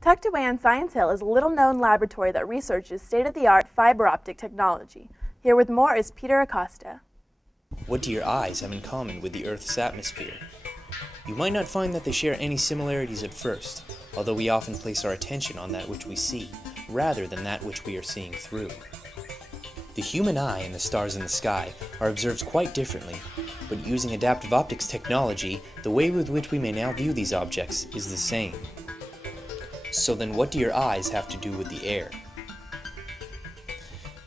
Tucked away on Science Hill is a little-known laboratory that researches state-of-the-art fiber optic technology. Here with more is Peter Acosta. What do your eyes have in common with the Earth's atmosphere? You might not find that they share any similarities at first, although we often place our attention on that which we see, rather than that which we are seeing through. The human eye and the stars in the sky are observed quite differently, but using adaptive optics technology, the way with which we may now view these objects is the same. So then what do your eyes have to do with the air?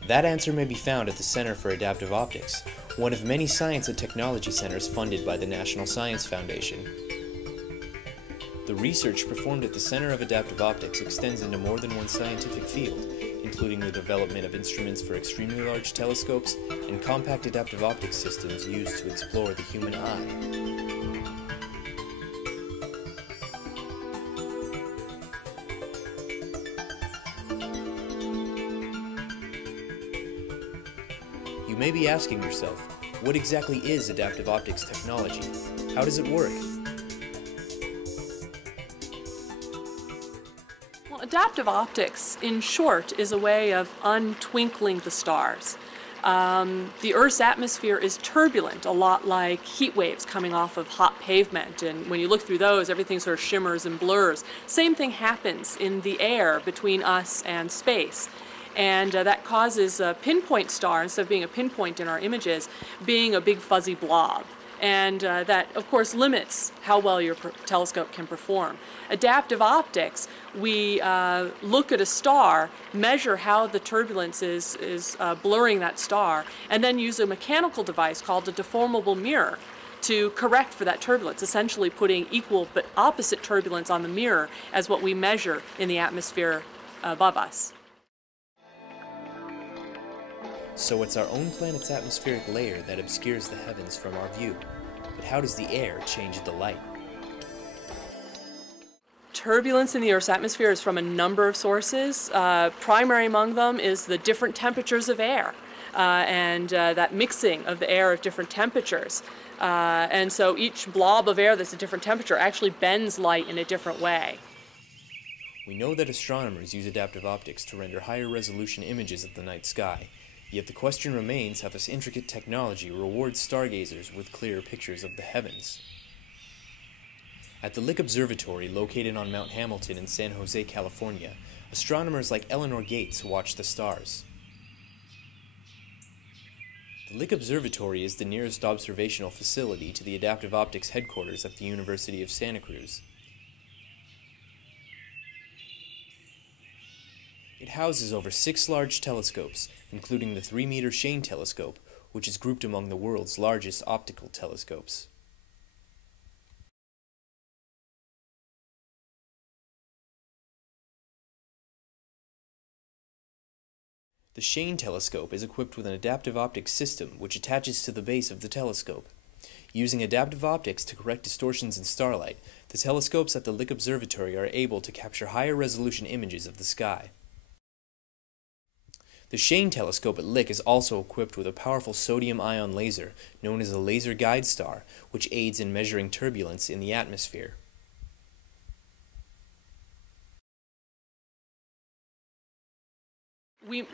That answer may be found at the Center for Adaptive Optics, one of many science and technology centers funded by the National Science Foundation. The research performed at the Center of Adaptive Optics extends into more than one scientific field, including the development of instruments for extremely large telescopes and compact adaptive optics systems used to explore the human eye. You may be asking yourself, what exactly is adaptive optics technology? How does it work? Well, adaptive optics, in short, is a way of untwinkling the stars. The Earth's atmosphere is turbulent, a lot like heat waves coming off of hot pavement, and when you look through those, everything sort of shimmers and blurs. Same thing happens in the air between us and space. And that causes a pinpoint star, instead of being a pinpoint in our images, being a big fuzzy blob. And that, of course, limits how well your telescope can perform. Adaptive optics, we look at a star, measure how the turbulence is blurring that star, and then use a mechanical device called a deformable mirror to correct for that turbulence, essentially putting equal but opposite turbulence on the mirror as what we measure in the atmosphere above us. So it's our own planet's atmospheric layer that obscures the heavens from our view. But how does the air change the light? Turbulence in the Earth's atmosphere is from a number of sources. Primary among them is the different temperatures of air and that mixing of the air of different temperatures. And so each blob of air that's a different temperature actually bends light in a different way. We know that astronomers use adaptive optics to render higher resolution images of the night sky. Yet the question remains how this intricate technology rewards stargazers with clearer pictures of the heavens. At the Lick Observatory, located on Mount Hamilton in San Jose, California, astronomers like Eleanor Gates watch the stars. The Lick Observatory is the nearest observational facility to the adaptive optics headquarters at the University of Santa Cruz. It houses over 6 large telescopes, including the 3-meter Shane telescope, which is grouped among the world's largest optical telescopes. The Shane telescope is equipped with an adaptive optics system which attaches to the base of the telescope. Using adaptive optics to correct distortions in starlight, the telescopes at the Lick Observatory are able to capture higher resolution images of the sky. The Shane telescope at Lick is also equipped with a powerful sodium-ion laser known as a laser guide star, which aids in measuring turbulence in the atmosphere.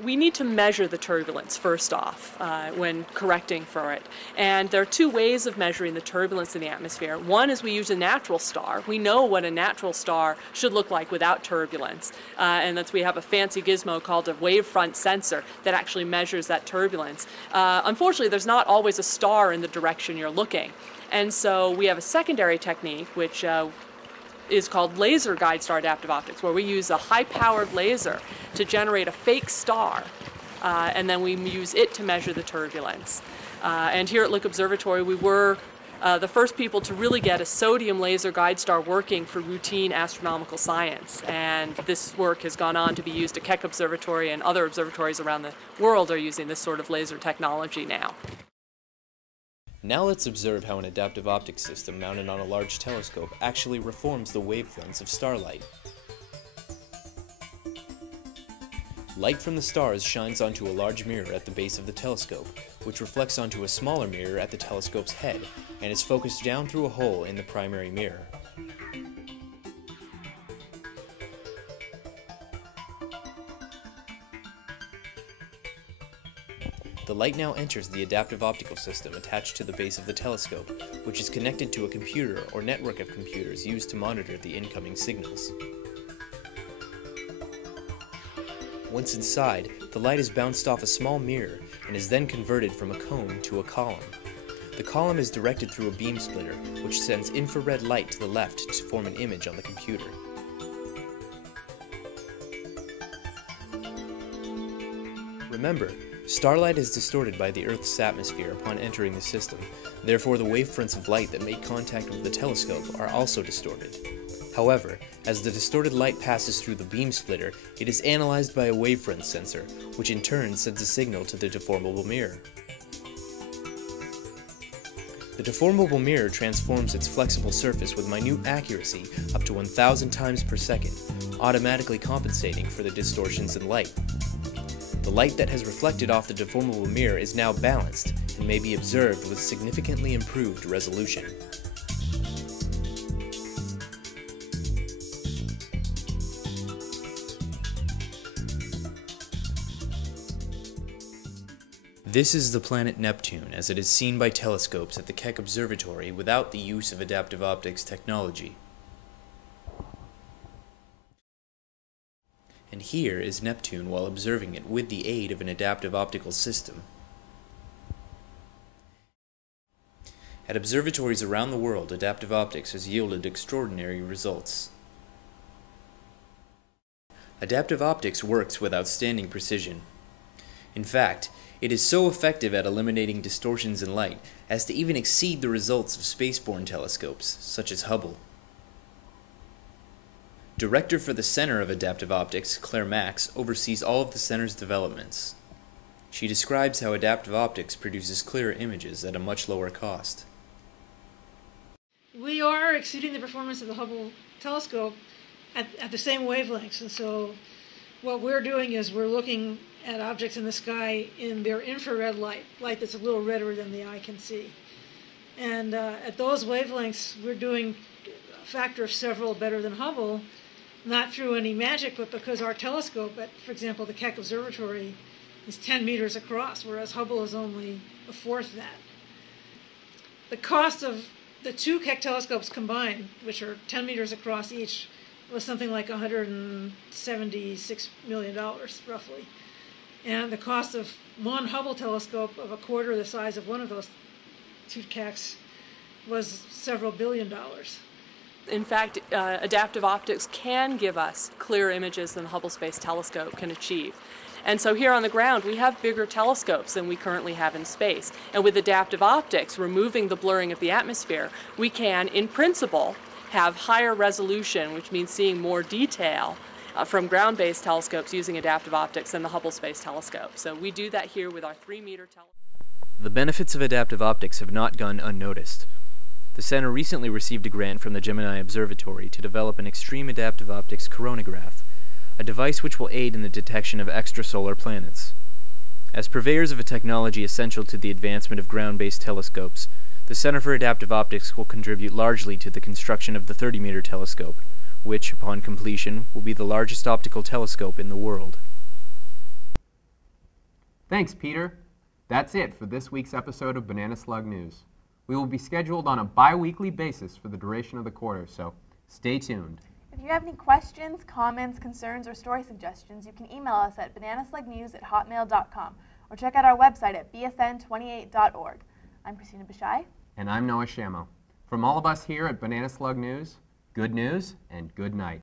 We need to measure the turbulence first off when correcting for it. And there are 2 ways of measuring the turbulence in the atmosphere. One is we use a natural star. We know what a natural star should look like without turbulence. And we have a fancy gizmo called a wavefront sensor that actually measures that turbulence. Unfortunately, there's not always a star in the direction you're looking. And so we have a secondary technique which is called laser guide star adaptive optics, where we use a high-powered laser to generate a fake star, and then we use it to measure the turbulence. And here at Lick Observatory, we were the first people to really get a sodium laser guide star working for routine astronomical science. And this work has gone on to be used at Keck Observatory, and other observatories around the world are using this sort of laser technology now. Now let's observe how an adaptive optics system mounted on a large telescope actually reforms the wavefronts of starlight. Light from the stars shines onto a large mirror at the base of the telescope, which reflects onto a smaller mirror at the telescope's head, and is focused down through a hole in the primary mirror. The light now enters the adaptive optical system attached to the base of the telescope, which is connected to a computer or network of computers used to monitor the incoming signals. Once inside, the light is bounced off a small mirror and is then converted from a cone to a column. The column is directed through a beam splitter, which sends infrared light to the left to form an image on the computer. Remember, starlight is distorted by the Earth's atmosphere upon entering the system, therefore the wavefronts of light that make contact with the telescope are also distorted. However, as the distorted light passes through the beam splitter, it is analyzed by a wavefront sensor, which in turn sends a signal to the deformable mirror. The deformable mirror transforms its flexible surface with minute accuracy up to 1,000 times per second, automatically compensating for the distortions in light. The light that has reflected off the deformable mirror is now balanced and may be observed with significantly improved resolution. This is the planet Neptune as it is seen by telescopes at the Keck Observatory without the use of adaptive optics technology. And here is Neptune while observing it with the aid of an adaptive optical system. At observatories around the world, adaptive optics has yielded extraordinary results. Adaptive optics works with outstanding precision. In fact, it is so effective at eliminating distortions in light as to even exceed the results of spaceborne telescopes, such as Hubble. Director for the Center of Adaptive Optics, Claire Max, oversees all of the center's developments. She describes how adaptive optics produces clearer images at a much lower cost. We are exceeding the performance of the Hubble telescope at the same wavelengths, and so what we're doing is we're looking at objects in the sky in their infrared light that's a little redder than the eye can see. And at those wavelengths, we're doing a factor of several better than Hubble, not through any magic, but because our telescope at, for example, the Keck Observatory is 10 meters across, whereas Hubble is only a fourth that. The cost of the two Keck telescopes combined, which are 10 meters across each, was something like $176 million, roughly. And the cost of one Hubble telescope of a quarter the size of one of those two Kecks was several $billions. In fact, adaptive optics can give us clearer images than the Hubble Space Telescope can achieve. And so here on the ground, we have bigger telescopes than we currently have in space. And with adaptive optics, removing the blurring of the atmosphere, we can, in principle, have higher resolution, which means seeing more detail from ground-based telescopes using adaptive optics than the Hubble Space Telescope. So we do that here with our 3-meter telescope. The benefits of adaptive optics have not gone unnoticed. The center recently received a grant from the Gemini Observatory to develop an extreme adaptive optics coronagraph, a device which will aid in the detection of extrasolar planets. As purveyors of a technology essential to the advancement of ground-based telescopes, the Center for Adaptive Optics will contribute largely to the construction of the 30-meter telescope, which, upon completion, will be the largest optical telescope in the world. Thanks, Peter. That's it for this week's episode of Banana Slug News. We will be scheduled on a bi-weekly basis for the duration of the quarter, so stay tuned. If you have any questions, comments, concerns, or story suggestions, you can email us at bananaslugnews@hotmail.com or check out our website at bsn28.org. I'm Christina Bishai. And I'm Noah Shamo. From all of us here at Banana Slug News, good news and good night.